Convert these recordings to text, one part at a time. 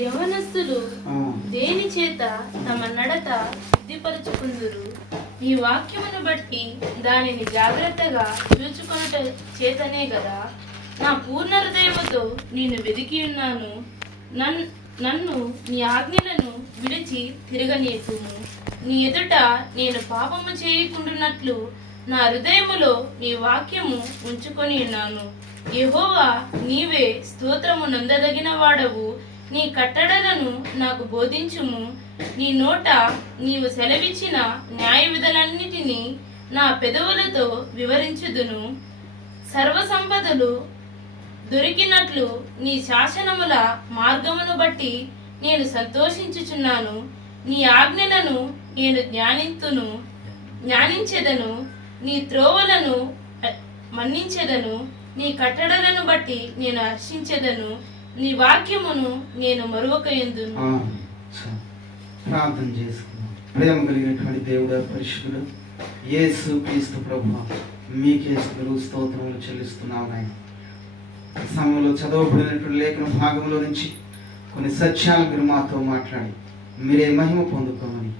యవనస్తులు దేని చేత తమ నడత శుద్ధిపరచుకుందురు? నీ వాక్యమును బట్టి దానిని జాగ్రత్తగా చూచుకొనుట చేతనే కదా నా పూర్ణ హృదయముతో నేను వెదికి ఉన్నాను. నన్ నన్ను నీ ఆజ్ఞలను విడిచి తిరగనీయకుము. నీ ఎదుట నేను పాపము చేయకుండునట్లు నా హృదయములో నీ వాక్యము ఉంచుకొని ఉన్నాను. యెహోవా నీవే స్తోత్రము నందదగిన వాడవు. నీ కట్టడలను నాకు బోధించుము. నీ నోట నీవు సెలవిచ్చిన న్యాయ విధులన్నిటినీ నా పెదవులతో వివరించుదును. సర్వసంపదలు దొరికినట్లు నీ శాసనముల మార్గమును బట్టి నేను సంతోషించుచున్నాను. నీ ఆజ్ఞలను నేను జ్ఞానింతును జ్ఞానించెదను నీ త్రోవలను మన్నించెదను. నీ కట్టడలను బట్టి నేను హర్షించెదను. నీ వాక్యమును నేను చాలు. ప్రార్థన చేసుకుందాం. ప్రేమ కలిగినటువంటి దేవుడు పరిశుద్ధుడు యేసు క్రీస్తు ప్రభు మీకే స్తుతులు స్తోత్రములు చెల్లిస్తున్నాం నాయన. ఈ సమయంలో చదవబడినటువంటి లేఖన భాగంలో నుంచి కొన్ని సత్యాలు మీరు మాతో మాట్లాడి మీరే మహిమ పొందుకోమని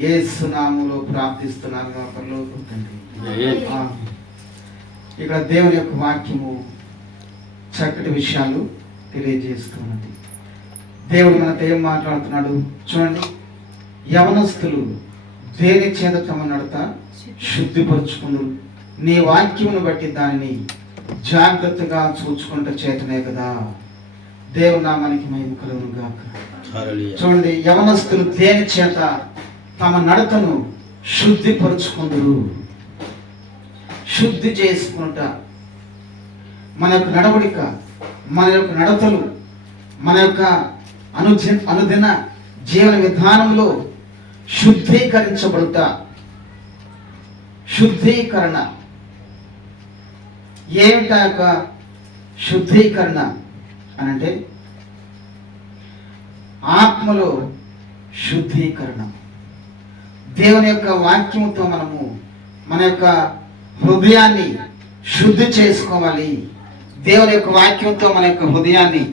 యేసు నామములో ప్రార్థిస్తున్నాను మా పరలోకపు తండ్రి. ఆ, ఇక్కడ దేవుని యొక్క వాక్యము చక్కటి విషయాలు తెలియజేస్తున్నది. దేవుడు మనతో ఏం మాట్లాడుతున్నాడు? చూడండి. యవనస్తులు దేని చేత తమ నడత శుద్ధిపరుచుకును నీ వాక్యమును బట్టి దానిని జాగ్రత్తగా చూచుకుంట చేతనే కదా. దేవుడు నామానికి మహిమ కలుగును గాక. చూడండి. యవనస్తులు దేని చేత తమ నడతను శుద్ధిపరుచుకుందరు? శుద్ధి చేసుకుంట. మన యొక్క నడవడిక మన యొక్క నడతలు మన యొక్క అనుజ అనుదిన జీవన విధానంలో శుద్ధీకరించబడుట శుద్ధీకరణ. ఏమిట యొక్క శుద్ధీకరణ అని అంటే ఆత్మలో శుద్ధీకరణ. దేవుని యొక్క వాక్యంతో మనము మన యొక్క హృదయాన్ని శుద్ధి చేసుకోవాలి. దేవుని యొక్క వాక్యంతో మన యొక్క హృదయాన్ని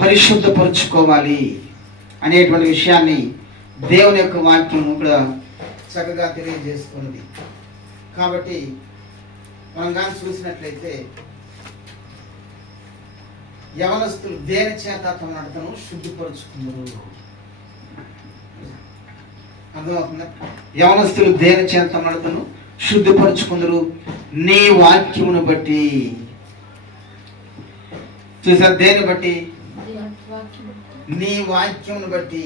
పరిశుద్ధపరుచుకోవాలి అనేటువంటి విషయాన్ని దేవుని యొక్క వాక్యం కూడా చక్కగా తెలియజేసుకున్నది. కాబట్టి మనం కానీ చూసినట్లయితే యవనస్తులు దేని చేత తమ నడతను శుద్ధిపరుచుకున్నారు? అర్థమవుతుందా? యవనస్తులు దేని చేత తమ నడతను శుద్ధిపరుచుకుందరు నీ వాక్యమును బట్టి. చూసారు దేని బట్టి? నీ వాక్యమును బట్టి.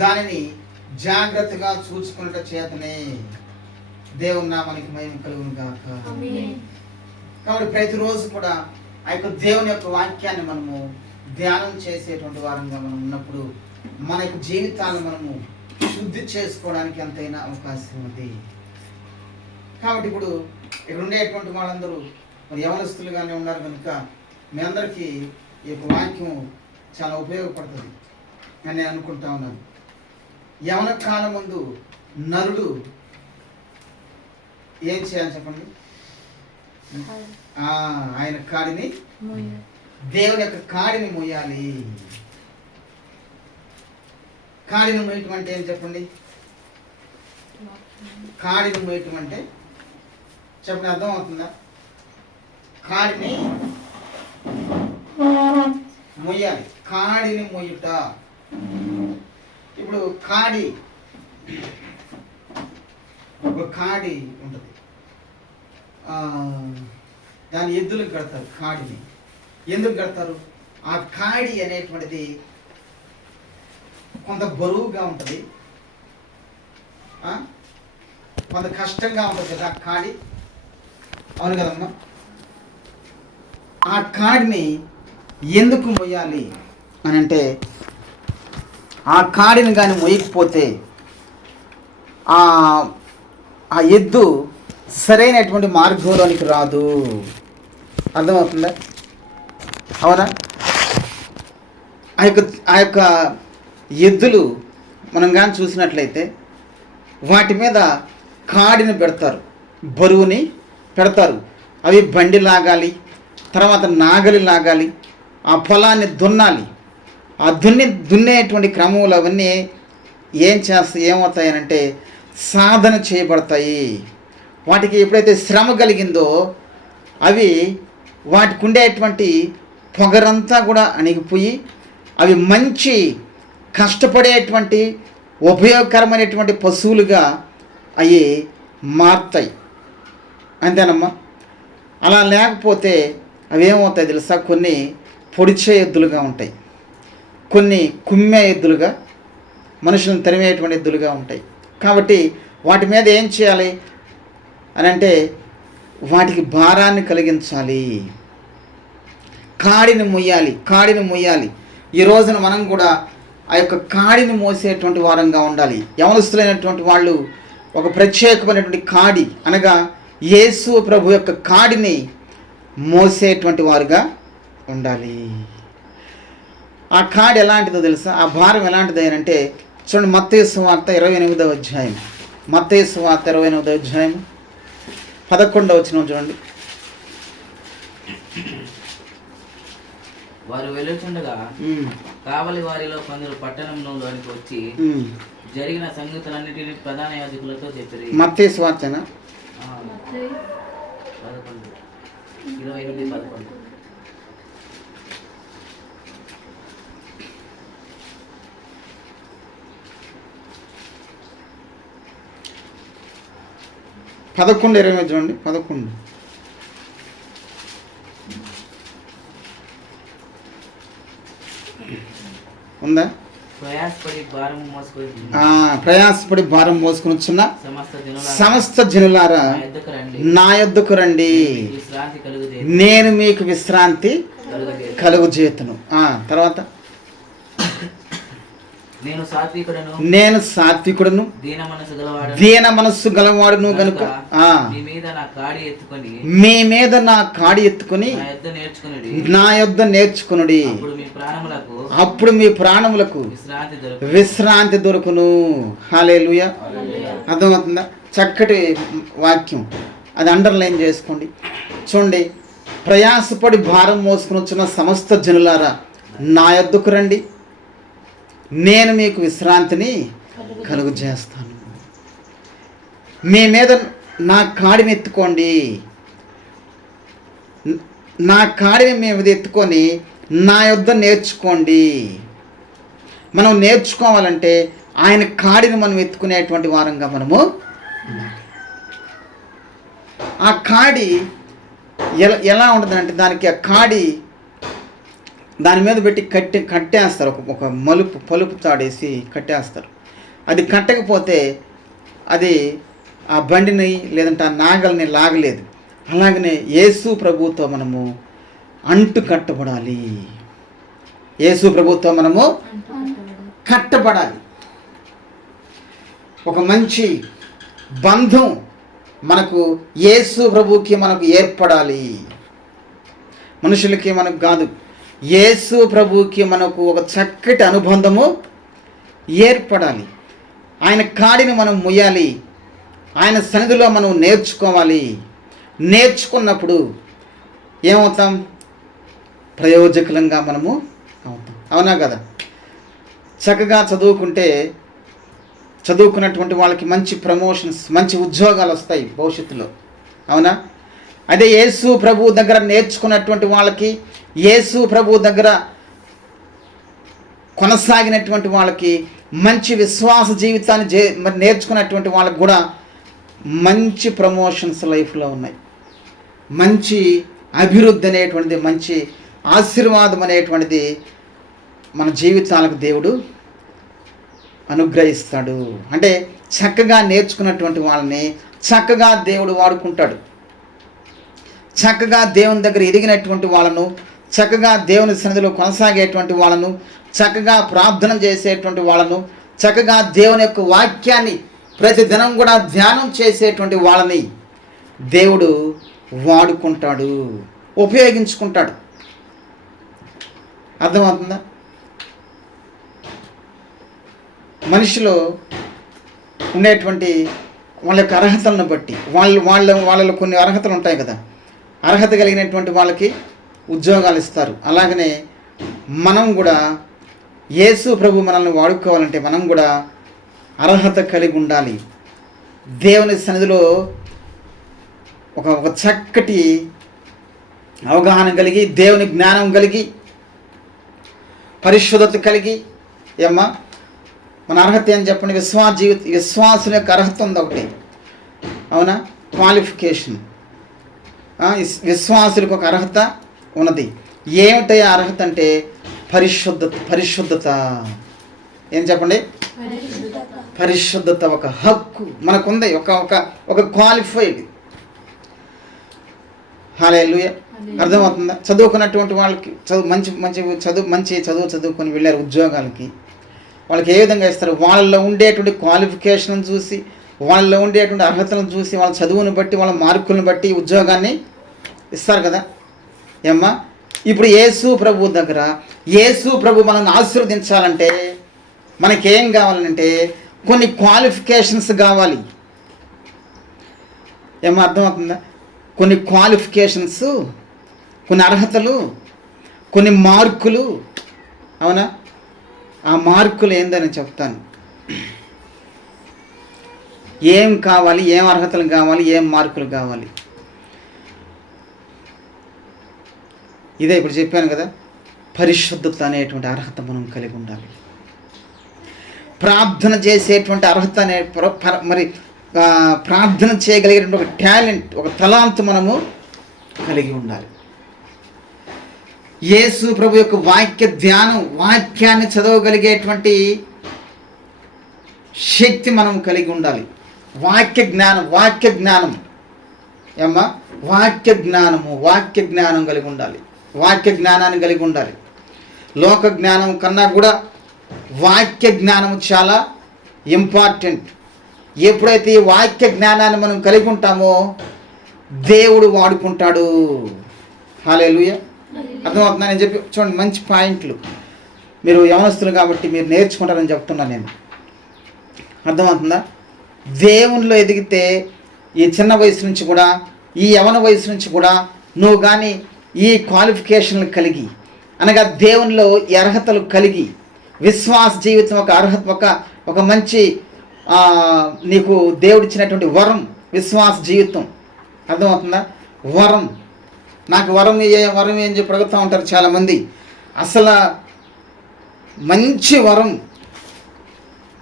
దానిని జాగ్రత్తగా చూసుకున్నట చేతనే దేవుని నామానికి మహిమ కలుగును గాక. కాబట్టి ప్రతిరోజు కూడా ఆ యొక్క దేవుని యొక్క వాక్యాన్ని మనము ధ్యానం చేసేటువంటి వారంగా మనం ఉన్నప్పుడు మన యొక్క జీవితాన్ని మనము శుద్ధి చేసుకోవడానికి ఎంతైనా అవకాశం ఉంది. కాబట్టి ఇప్పుడు ఇక్కడ ఉండేటువంటి వాళ్ళందరూ మరి యవనస్తులుగానే ఉన్నారు కనుక మీ అందరికీ ఈ యొక్క వాక్యం చాలా ఉపయోగపడుతుంది అని నేను అనుకుంటా ఉన్నాను. యవన కాలం ముందు నరుడు ఏం చేయాలి చెప్పండి? ఆయన కాడిని దేవుని యొక్క కాడిని మోయాలి. కాడిని మోయటం అంటే ఏం చెప్పండి? కాడిని మోయటం అంటే చెప్పండి అర్థం అవుతుందా కాడిని మొయ్యాలి. కాడిని మొయ్యుట. ఇప్పుడు కాడి ఒక కాడి ఉంటుంది. దాన్ని దాని ఎద్దులకు కడతారు కాడిని. ఎందుకు కడతారు? ఆ కాడి అనేటువంటిది కొంత బరువుగా ఉంటుంది. ఆ? కొంత కష్టంగా ఉంటుంది కదా ఆ కాడి. అవును కదమ్మా? ఆ కాడిని ఎందుకు మొయ్యాలి అని అంటే ఆ కాడిని కానీ మొయ్యకపోతే ఆ ఆ ఎద్దు సరైనటువంటి మార్గంలోనికి రాదు. అర్థమవుతుందా? అవునా? ఆ యొక్క ఆ యొక్క ఎద్దులు మనం కానీ చూసినట్లయితే వాటి మీద కాడిని పెడతారు. బరువుని పెడతారు. అవి బండి లాగాలి తర్వాత నాగలి లాగాలి ఆ పొలాన్ని దున్నాలి. ఆ దున్ని దున్నేటువంటి క్రమంలో అవన్నీ ఏం చేస్తా ఏమవుతాయనంటే సాధన చేయబడతాయి. వాటికి ఎప్పుడైతే శ్రమ కలిగిందో అవి వాటికి ఉండేటువంటి పొగరంతా కూడా అణిగిపోయి అవి మంచి కష్టపడేటువంటి ఉపయోగకరమైనటువంటి పశువులుగా అవి మారుతాయి. అంతేనమ్మా. అలా లేకపోతే అవి ఏమవుతాయి తెలుసా? కొన్ని పొడిచే ఎద్దులుగా ఉంటాయి. కొన్ని కుమ్మే ఎద్దులుగా మనుషులను తరిమేటువంటి ఎద్దులుగా ఉంటాయి. కాబట్టి వాటి మీద ఏం చేయాలి? అని అంటే వాటికి భారాన్ని కలిగించాలి. కాడిని మొయ్యాలి కాడిని మొయ్యాలి. ఈ రోజున మనం కూడా ఆ యొక్క కాడిని మోసేటువంటి వారంగా ఉండాలి. యవనస్తులైనటువంటి వాళ్ళు ఒక ప్రత్యేకమైనటువంటి కాడి అనగా యేసు ప్రభు యొక్క కాడిని మోసేటువంటి వారుగా ఉండాలి. ఆ కాడి ఎలాంటిదో తెలుసా? ఆ భారం ఎలాంటిది అని అంటే చూడండి మత్తేసు వార్త ఇరవై ఎనిమిదవ అధ్యాయం. మత్తేసు వార్త ఇరవై ఎనిమిదవ అధ్యాయం. పదకొండవ వచ్చిన చూడండి. వారు వెళ్ళుచుండగా కావలి వారిలో కొందరు పట్టణంలోనికి వచ్చి. జరిగిన సంగతులన్నిటిని ప్రధాన యాజకులతో చెప్పిరి. మత్తేసు వార్తనా? ఇరవై ఎనిమిది పదకొండు. పదకొండు ఇరవై చూడండి పదకొండు. ఉందా? ప్రయాసపడి భారం మోసుకుని వచ్చిన సమస్త జనుల సమస్త జనులారా నా యొద్దకు రండి. నేను మీకు విశ్రాంతి కలుగు చేతును తర్వాత? నేను సాత్వికుడను. నేను సాత్వికుడును. దీన మనసు గలవాడను. దీన మనస్సు గలవాడును గనుక మీ మీద నా కాడి ఎత్తుకొని మీ మీద నా కాడి ఎత్తుకొని నా యొద్ద నేర్చుకుని నా యొద్ద నేర్చుకునుడి. అప్పుడు మీ ప్రాణములకు అప్పుడు మీ ప్రాణములకు విశ్రాంతి దొరుకు విశ్రాంతి దొరుకును. హాలేలుయ. అర్థమవుతుందా? చక్కటి వాక్యం. అది అండర్లైన్ చేసుకోండి. చూడండి ప్రయాసపడి భారం మోసుకుని వచ్చిన సమస్త జనులారా నా యొద్దకు రండి. నేను మీకు విశ్రాంతిని కలుగు చేస్తాను మీ మీద నా కాడిని ఎత్తుకోండి. నా కాడిని మీ మీద ఎత్తుకొని నా యొద్ద నేర్చుకోండి. మనం నేర్చుకోవాలంటే ఆయన కాడిని మనం ఎత్తుకునేటువంటి వారంగా మనము ఆ కాడి ఎలా ఎలా ఉంటుందంటే దానికి ఆ కాడి దాని మీద పెట్టి కట్టి కట్టేస్తారు. ఒక ఒక మలుపు పలుపు తాడేసి కట్టేస్తారు. అది కట్టకపోతే అది ఆ బండిని లేదంటే ఆ నాగల్ని లాగలేదు. అలాగనే యేసు ప్రభుతో మనము అంటు కట్టబడాలి యేసు ప్రభుతో మనము కట్టబడాలి. ఒక మంచి బంధం మనకు యేసు ప్రభుకి మనకు ఏర్పడాలి. మనుషులకి మనకు కాదు. యేసు ప్రభుకి మనకు ఒక చక్కటి అనుబంధము ఏర్పడాలి. ఆయన కాడిని మనం ముయ్యాలి. ఆయన సన్నిధిలో మనం నేర్చుకోవాలి. నేర్చుకున్నప్పుడు ఏమవుతాం? ప్రయోజకులంగా మనము అవుతాం. అవునా కదా? చక్కగా చదువుకుంటే చదువుకున్నటువంటి వాళ్ళకి మంచి ప్రమోషన్స్ మంచి ఉద్యోగాలు వస్తాయి భవిష్యత్తులో. అవునా? అదే యేసు ప్రభు దగ్గర నేర్చుకున్నటువంటి వాళ్ళకి యేసు ప్రభు దగ్గర కొనసాగినటువంటి వాళ్ళకి మంచి విశ్వాస జీవితాన్ని జే మరి నేర్చుకున్నటువంటి వాళ్ళకి కూడా మంచి ప్రమోషన్స్ లైఫ్లో ఉన్నాయి. మంచి అభివృద్ధి అనేటువంటిది మంచి ఆశీర్వాదం అనేటువంటిది మన జీవితాలకు దేవుడు అనుగ్రహిస్తాడు. అంటే చక్కగా నేర్చుకున్నటువంటి వాళ్ళని చక్కగా దేవుడు వాడుకుంటాడు. చక్కగా దేవుని దగ్గర ఎదిగినటువంటి వాళ్ళను చక్కగా దేవుని సన్నిధిలో కొనసాగేటువంటి వాళ్ళను చక్కగా ప్రార్థన చేసేటువంటి వాళ్ళను చక్కగా దేవుని యొక్క వాక్యాన్ని ప్రతిదినం కూడా ధ్యానం చేసేటువంటి వాళ్ళని దేవుడు వాడుకుంటాడు ఉపయోగించుకుంటాడు. అర్థమవుతుందా? మనిషిలో ఉండేటువంటి వాళ్ళ యొక్క అర్హతలను బట్టి వాళ్ళు వాళ్ళ వాళ్ళలో కొన్ని అర్హతలు ఉంటాయి కదా. అర్హత కలిగినటువంటి వాళ్ళకి ఉద్యోగాలు ఇస్తారు. అలాగనే మనం కూడా యేసు ప్రభు మనల్ని వాడుకోవాలంటే మనం కూడా అర్హత కలిగి ఉండాలి. దేవుని సన్నిధిలో ఒక ఒక చక్కటి అవగాహన కలిగి దేవుని జ్ఞానం కలిగి పరిశుద్ధత కలిగి ఏమ్మా? మన అర్హత ఏం చెప్పండి? విశ్వాస జీవిత విశ్వాసం యొక్క అర్హత ఉంది ఒకటి. అవునా? క్వాలిఫికేషన్. విశ్వాసులకు ఒక అర్హత ఉన్నది. ఏమిటయ్యా అర్హత అంటే పరిశుద్ధ పరిశుద్ధత? ఏం చెప్పండి? పరిశుద్ధత ఒక హక్కు మనకుంది ఒక ఒక ఒక క్వాలిఫైడ్ హాలేలుయ. అర్థమవుతుందా? చదువుకున్నటువంటి వాళ్ళకి చదువు మంచి మంచి చదువు మంచి చదువు చదువుకొని వెళ్ళారు ఉద్యోగాలకి. వాళ్ళకి ఏ విధంగా ఇస్తారు? వాళ్ళలో ఉండేటువంటి క్వాలిఫికేషన్ చూసి వాళ్ళలో ఉండేటువంటి అర్హతలను చూసి వాళ్ళ చదువును బట్టి వాళ్ళ మార్కులను బట్టి ఉద్యోగాన్ని ఇస్తారు కదా? ఏమ్మా? ఇప్పుడు యేసు ప్రభు దగ్గర యేసు ప్రభు మనల్ని ఆశీర్వదించాలంటే మనకేం కావాలంటే కొన్ని క్వాలిఫికేషన్స్ కావాలి. ఏమో అర్థమవుతుందా? కొన్ని క్వాలిఫికేషన్స్ కొన్ని అర్హతలు కొన్ని మార్కులు. అవునా? ఆ మార్కులు ఏందని చెప్తాను. ఏం కావాలి ఏం అర్హతలు కావాలి ఏం మార్కులు కావాలి? ఇదే ఇప్పుడు చెప్పాను కదా పరిశుద్ధత అనేటువంటి అర్హత మనం కలిగి ఉండాలి. ప్రార్థన చేసేటువంటి అర్హత అనే ప్ర- మరి ప్రార్థన చేయగలిగేటువంటి ఒక టాలెంట్ ఒక తలాంత్ మనము కలిగి ఉండాలి. యేసు ప్రభు యొక్క వాక్య ధ్యానం వాక్యాన్ని చదవగలిగేటువంటి శక్తి మనం కలిగి ఉండాలి. వాక్య జ్ఞానం వాక్య జ్ఞానం. ఏమ్మా? వాక్య జ్ఞానము వాక్య జ్ఞానం కలిగి ఉండాలి. వాక్య జ్ఞానాన్ని కలిగి ఉండాలి. లోక జ్ఞానం కన్నా కూడా వాక్య జ్ఞానం చాలా ఇంపార్టెంట్ ఎప్పుడైతే ఈ వాక్య జ్ఞానాన్ని మనం కలిగి ఉంటామో దేవుడు వాడుకుంటాడు. హాలేలుయ అర్థమవుతుందా? నేను చెప్పి చూడండి మంచి పాయింట్లు. మీరు యవనస్తులు కాబట్టి మీరు నేర్చుకుంటారని చెప్తున్నా నేను. అర్థమవుతుందా? దేవునిలో ఎదిగితే ఈ చిన్న వయసు నుంచి కూడా ఈ యవన వయసు నుంచి కూడా నువ్వు కానీ ఈ క్వాలిఫికేషన్లు కలిగి అనగా దేవునిలో ఈ అర్హతలు కలిగి విశ్వాస జీవితం ఒక అర్హత ఒక ఒక మంచి నీకు దేవుడిచ్చినటువంటి వరం విశ్వాస జీవితం. అర్థమవుతుందా? వరం. నాకు వరం ఏ వరం ఏం చెప్పి అడుగుతూ ఉంటారు చాలామంది. అసలు మంచి వరం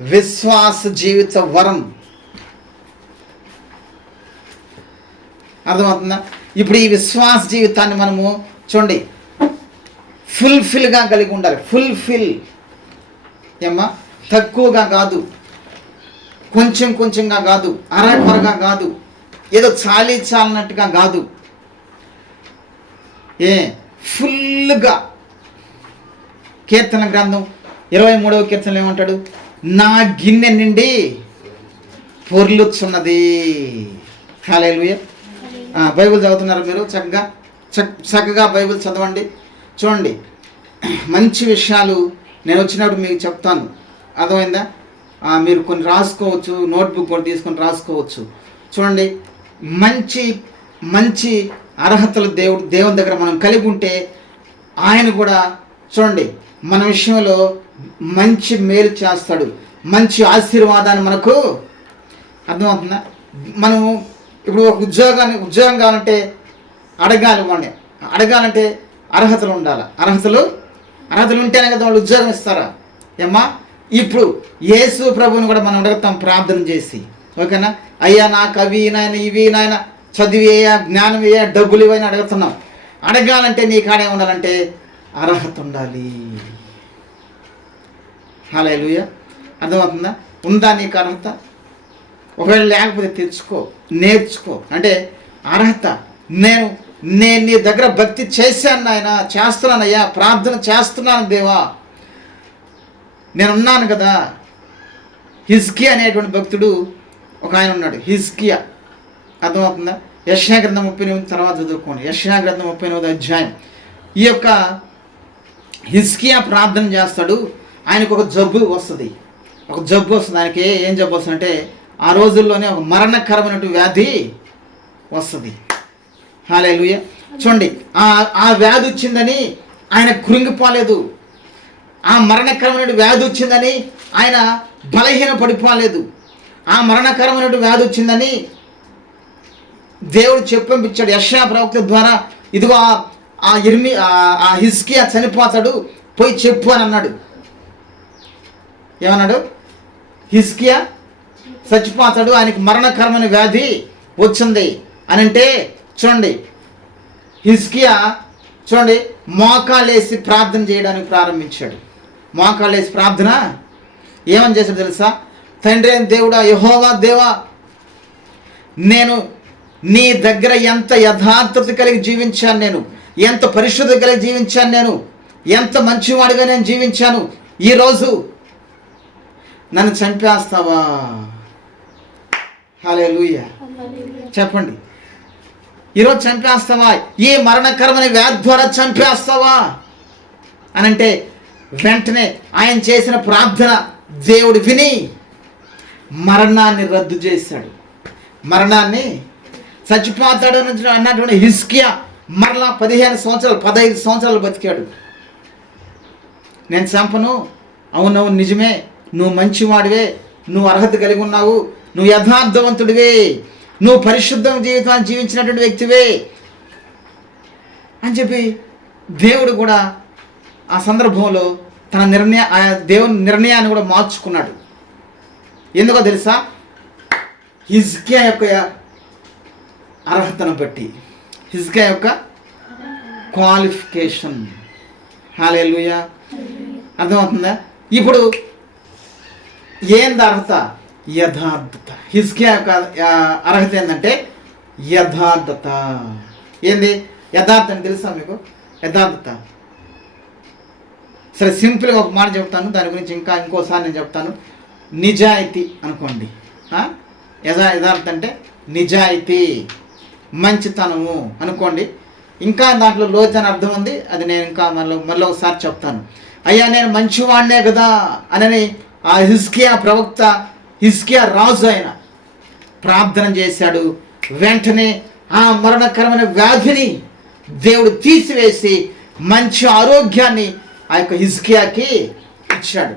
విశ్వాస జీవిత వరం అర్థమవుతుందా? ఇప్పుడు ఈ విశ్వాస జీవితాన్ని మనము చూడండి. ఫుల్ఫిల్గా కలిగి ఉండాలి. ఫుల్ఫిల్ ఏమ్మా? తక్కువగా కాదు. కొంచెం కొంచెంగా కాదు. అరకొరగా కాదు. ఏదో చాలీ చాలినట్టుగా కాదు. ఏ? ఫుల్గా కీర్తన గ్రంథం ఇరవై మూడవ కీర్తనలు ఏమంటాడు? నా గిన్నె నిండి పొర్లుచున్నది. హాలేలుయ బైబిల్ చదువుతున్నారు మీరు చక్కగా? చక్కగా బైబిల్ చదవండి. చూడండి. మంచి విషయాలు నేను వచ్చినప్పుడు మీకు చెప్తాను. అర్థమైందా? మీరు కొన్ని రాసుకోవచ్చు నోట్బుక్ కూడా తీసుకొని రాసుకోవచ్చు. చూడండి. మంచి మంచి అర్హతలు దేవుడు దేవుని దగ్గర మనం కలిగి ఉంటే ఆయన కూడా చూడండి. మన విషయంలో మంచి మేలు చేస్తాడు. మంచి ఆశీర్వాదాన్ని మనకు అర్థమవుతుందా? మనము ఇప్పుడు ఒక ఉద్యోగాన్ని ఉద్యోగం కావాలంటే అడగాలి మనం అడగాలంటే అర్హతలు ఉండాలి. అర్హతలు? అర్హతలు ఉంటేనే కదా వాళ్ళు ఉద్యోగం ఇస్తారా? ఏమ్మా? ఇప్పుడు యేసు ప్రభువుని కూడా మనం అడుగుతాం ప్రార్థన చేసి. ఓకేనా? అయ్యా నాకు అవి నాయన ఇవి నాయన చదివేయా జ్ఞానం వేయా డబ్బులు ఇవని అడుగుతున్నాం. అడగాలంటే నీ కాడే ఉండాలంటే అర్హత ఉండాలి. హాలేలుయ. అర్థమవుతుందా? ఉందా నీకు అర్హత ఒకవేళ లేకపోతే తెచ్చుకో నేర్చుకో. అంటే అర్హత. నేను నేను నీ దగ్గర భక్తి చేశాను నాయన చేస్తున్నానయ్యా ప్రార్థన చేస్తున్నాను దేవా. నేనున్నాను కదా. హిజ్కియా అనేటువంటి భక్తుడు ఒక ఆయన ఉన్నాడు. హిజ్కియా. అర్థమవుతుందా? యశ్యా గ్రంథం ముప్పై ఎనిమిది తర్వాత చదువుకోండి. యశ్యా గ్రంథం ముప్పై ఎనిమిది అధ్యాయం. ఈ యొక్క హిస్కియా ప్రార్థన చేస్తాడు. ఆయనకు ఒక జబ్బు వస్తుంది. ఒక జబ్బు వస్తుంది. ఆయనకి ఏం జబ్బు వస్తుందంటే ఆ రోజుల్లోనే ఒక మరణకరమైనటువంటి వ్యాధి వస్తుంది. హాలే లూయ చూడండి ఆ ఆ వ్యాధి వచ్చిందని ఆయన కృంగిపోలేదు. ఆ మరణకరమైన వ్యాధి వచ్చిందని ఆయన బలహీన పడిపోలేదు ఆ మరణకరమైన వ్యాధి వచ్చిందని దేవుడు చెప్పంపించాడు. యశా ప్రవక్త ద్వారా ఇదిగో ఆ- ఇర్మి ఆ- ఆ హిస్కియా చనిపోతాడు పోయి చెప్పు అని అన్నాడు. ఏమన్నాడు? హిస్కియా చచ్చిపోతాడు. ఆయనకి మరణకరమైన వ్యాధి వచ్చింది అని అంటే చూడండి హిస్కియా చూడండి మోకాలేసి ప్రార్థన చేయడానికి ప్రారంభించాడు. మోకాలేసి ప్రార్థన ఏమని చేశాడు తెలుసా? తండ్రి అయిన దేవుడా యహోవా దేవా నేను నీ దగ్గర ఎంత యథార్థత కలిగి జీవించాను నేను ఎంత పరిశుద్ధత కలిగి జీవించాను నేను ఎంత మంచివాడిగా నేను జీవించాను ఈరోజు నన్ను చంపేస్తావా? హలే చెప్పండి. ఈరోజు చంపేస్తావా? ఈ మరణకరమైన వ్యాధి ద్వారా చంపేస్తావా? అని అంటే వెంటనే ఆయన చేసిన ప్రార్థన దేవుడు విని మరణాన్ని రద్దు చేశాడు. మరణాన్ని చచ్చిపోతాడు అని అన్నటువంటి హిస్కియా మరలా పదిహేను సంవత్సరాలు పదహైదు సంవత్సరాలు బతికాడు. నేను చంపను. అవునవును నిజమే. నువ్వు మంచివాడివే. నువ్వు అర్హత కలిగి ఉన్నావు. నువ్వు యథార్థవంతుడివే. నువ్వు పరిశుద్ధం జీవితాన్ని జీవించినటువంటి వ్యక్తివే. అని చెప్పి దేవుడు కూడా ఆ సందర్భంలో తన నిర్ణయ దేవుని నిర్ణయాన్ని కూడా మార్చుకున్నాడు. ఎందుకో తెలుసా? హిజ్కియా యొక్క అర్హతను బట్టి. హిజ్కియా యొక్క క్వాలిఫికేషన్. హాలేలుయా. అర్థమవుతుందా? ఇప్పుడు ఏంది అర్హత? యథార్థత. హిజ్కియా యొక్క అర్హత ఏంటంటే యథార్థత. ఏంది? యథార్థత అని తెలుసా మీకు? యథార్థత. సరే సింపుల్గా ఒక మాట చెప్తాను దాని గురించి ఇంకా ఇంకోసారి నేను చెప్తాను. నిజాయితీ అనుకోండి. యథా యథార్థ అంటే నిజాయితీ మంచితనము అనుకోండి. ఇంకా దాంట్లో లోతైన అర్థం ఉంది అది నేను ఇంకా మళ్ళీ మళ్ళీ ఒకసారి చెప్తాను. అయ్యా నేను మంచివాడినే కదా అని ఆ హిస్కియా ప్రవక్త హిస్కియా రాజు ఆయన ప్రార్థన చేశాడు. వెంటనే ఆ మరణకరమైన వ్యాధిని దేవుడు తీసివేసి మంచి ఆరోగ్యాన్ని ఆ యొక్క హిజ్కియాకి ఇచ్చాడు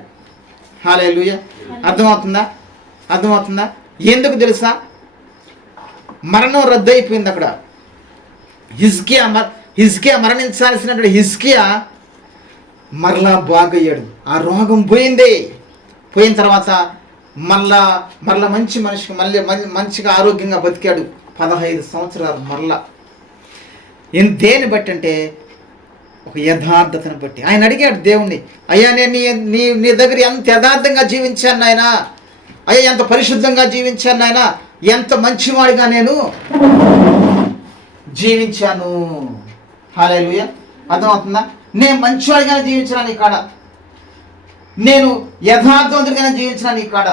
హాలే అర్థమవుతుందా? అర్థమవుతుందా? ఎందుకు తెలుసా? మరణం రద్దయిపోయింది అక్కడ. హిజ్కియా మర హిజ్కియా మరణించాల్సినటువంటి హిజ్కియా మరలా బాగయ్యాడు. ఆ రోగం పోయింది. పోయిన తర్వాత మళ్ళా మరల మంచి మనిషికి మళ్ళీ మంచిగా ఆరోగ్యంగా బతికాడు పదహైదు సంవత్సరాలు మరల దేని బట్టి అంటే ఒక యథార్థతను బట్టి. ఆయన అడిగాడు దేవుణ్ణి అయ్యా నేను నీ నీ నీ దగ్గర ఎంత యథార్థంగా జీవించాను నాయన? అయ్యా ఎంత పరిశుద్ధంగా జీవించాను నాయన? ఎంత మంచివాడిగా నేను జీవించాను? హాలేలుయ. అర్థమవుతుందా? నేను మంచివాడిగానే జీవించాను ఇక్కడ కాడ. నేను యథార్థవంతుడిగానే జీవించాను నీ కాడ.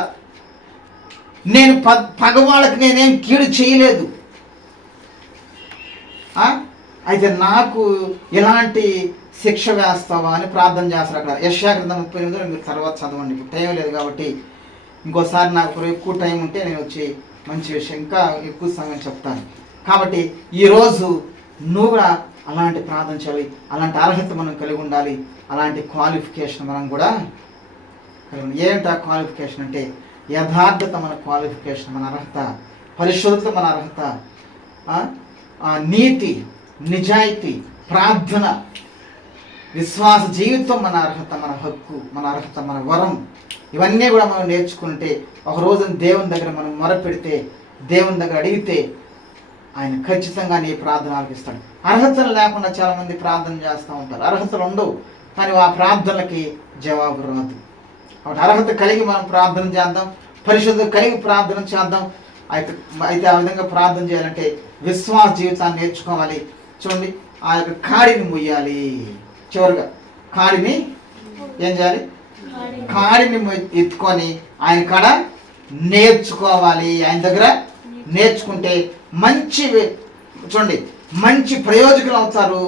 నేను ప పగవాళ్ళకి నేనేం కీడు చేయలేదు. అయితే నాకు ఎలాంటి శిక్ష వేస్తావా అని ప్రార్థన చేస్తారు అక్కడ. యశాగ్రంథం ముప్పై ఎనిమిదిలో మీరు తర్వాత చదవండి. ఇప్పుడు టైం లేదు కాబట్టి ఇంకోసారి నాకు ఎక్కువ టైం ఉంటే నేను వచ్చి మంచి విషయం ఇంకా ఎక్కువ సమయం చెప్తాను. కాబట్టి ఈరోజు నువ్వు కూడా అలాంటి ప్రార్థన చేయాలి. అలాంటి అర్హత మనం కలిగి ఉండాలి. అలాంటి క్వాలిఫికేషన్ మనం కూడా ఏంటి ఆ క్వాలిఫికేషన్ అంటే యథార్థత మన క్వాలిఫికేషన్ మన అర్హత పరిశుద్ధత మన అర్హత నీతి నిజాయితీ ప్రార్థన విశ్వాస జీవితం మన అర్హత మన హక్కు మన అర్హత మన వరం ఇవన్నీ కూడా మనం నేర్చుకుంటే ఒక రోజు దేవుని దగ్గర మనం మొరపెడితే దేవుని దగ్గర అడిగితే ఆయన ఖచ్చితంగా నీ ప్రార్థన ఆలకిస్తాడు అర్హతలు లేకుండా చాలామంది ప్రార్థన చేస్తూ ఉంటారు. అర్హతలు ఉండవు. కానీ ఆ ప్రార్థనలకి జవాబు రాదు. అర్హత కలిగి మనం ప్రార్థన చేద్దాం పరిశుద్ధత కలిగి ప్రార్థన చేద్దాం. అయితే అయితే ఆ విధంగా ప్రార్థన చేయాలంటే విశ్వాస జీవితాన్ని నేర్చుకోవాలి. చూడండి ఆ యొక్క కాడిని ముయ్యాలి. చివరిగా కాడిని ఏం చేయాలి? కాడిని ఎత్తుకొని ఆయన కాడ నేర్చుకోవాలి. ఆయన దగ్గర నేర్చుకుంటే మంచి చూడండి మంచి ప్రయోజకులు అవుతారు.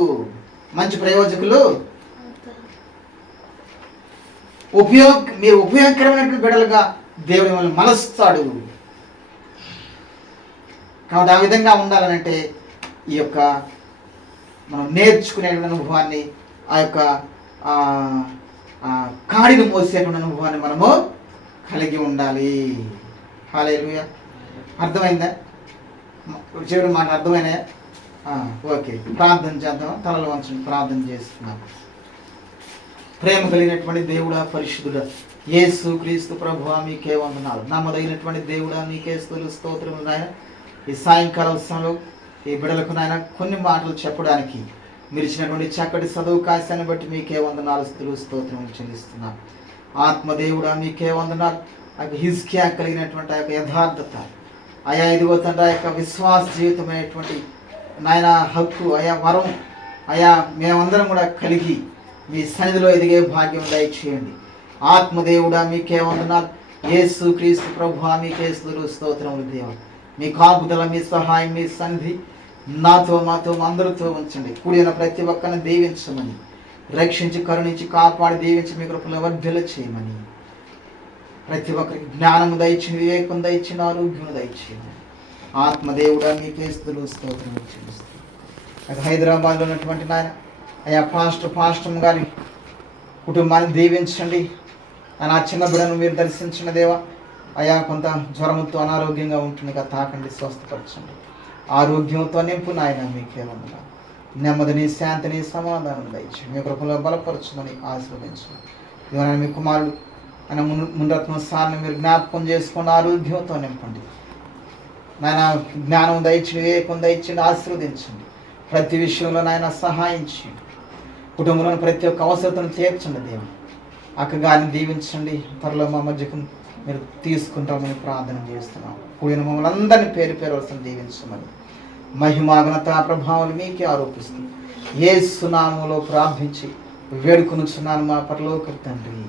మంచి ప్రయోజకులు ఉపయోగ మీరు ఉపయోగకరమైనటువంటి బిడ్డలుగా దేవుడు మిమ్మల్ని మలస్తాడు. కాబట్టి ఆ విధంగా ఉండాలనంటే ఈ యొక్క మనం నేర్చుకునే అనుభవాన్ని ఆ యొక్క కాడిని మోసేటువంటి అనుభవాన్ని మనము కలిగి ఉండాలి. హాలేలుయ. అర్థమైందా? చివరి మాట అర్థమైనా ఓకే. ప్రార్థన చేద్దాం తలలు వంచండి ప్రార్థన చేస్తున్నాం. ప్రేమ కలిగినటువంటి దేవుడా పరిశుద్ధుడా. యేసు క్రీస్తు ప్రభు మీకే వందనాలు. నమ్మదగినటువంటి దేవుడా మీకే స్థులు స్తోత్రములు నాయన. ఈ సాయంకాల ఉత్సవంలో ఈ బిడలకు నాయన కొన్ని మాటలు చెప్పడానికి మీరు ఇచ్చినటువంటి చక్కటి చదువు కాశాన్ని బట్టి మీకే వందనాలు స్థులు స్తోత్రములు చెల్లిస్తున్నాను ఆత్మదేవుడా మీకే వందనాలు. ఆ హిజ్కియా కలిగినటువంటి ఆ యొక్క యథార్థత. అయా ఇదిగో తండ్రి ఆ యొక్క విశ్వాస జీవితమైనటువంటి నాయన హక్కు అయా వరం. అయా మేమందరం కూడా కలిగి మీ సన్నిధిలో ఎదిగే భాగ్యం దయచేయండి. ఆత్మదేవుడా మీకే వందనాలు. యేసు క్రీస్తు ప్రభు మీకే స్తుతులు స్తోత్రములు దేవ. మీ కాపుదల మీ సహాయం మీ సన్నిధి నాతో మాతో అందరితో ఉంచండి. కూడిన ప్రతి ఒక్కరిని దీవించమని. రక్షించి కరుణించి కాపాడి దీవించి మీ కృపలో వర్ధల చేయమని ప్రతి ఒక్కరికి జ్ఞానము దయచింది వివేకం దయచిన ఆరోగ్యం దయచేయండి. ఆత్మదేవుడా మీకే స్తుతులు స్తోత్రములు చెల్లిస్తాను అది హైదరాబాద్లో ఉన్నటువంటి నాయన అయ్యా పాస్టర్ పాస్టమ్ గారి కుటుంబాన్ని దీవించండి. నా చిన్న బిడ్డను మీరు దర్శించిన దేవా అయా కొంత జ్వరంతో అనారోగ్యంగా ఉంటుండగా తాకండి స్వస్థపరచండి. ఆరోగ్యంతో నింపు నాయన మీకే వందనాలు. నెమ్మదిని శాంతిని సమాధానం దయచండి మీ కృపలో బలపరచమని ఆశీర్వదించండి. ఇవన్నీ మీ కుమారుడు ఆయన మున్ మునరత్నం సార్ని మీరు జ్ఞాపకం చేసుకుని ఆరోగ్యంతో నింపండి. నాయన జ్ఞానం దయచండి వివేకం దయచండి ఆశీర్వదించండి. ప్రతి విషయంలో నాయన సహాయం చేయండి. కుటుంబంలోని ప్రతి ఒక్క అవసరతను తీర్చండి దేవుడు. అక్కగాని దీవించండి. త్వరలో మా మధ్యకు మీరు తీసుకుంటామని ప్రార్థన చేస్తున్నాం. కూడిన మమ్మల్ని అందరినీ పేరు పేరు వస్తుంది దీవించమని. మహిమాగనత ప్రభావాలు మీకే ఆరోపిస్తుంది ఏ సునామంలో ప్రార్థించి వేడుకొనుచున్నాను మా పరలోకి తండ్రి.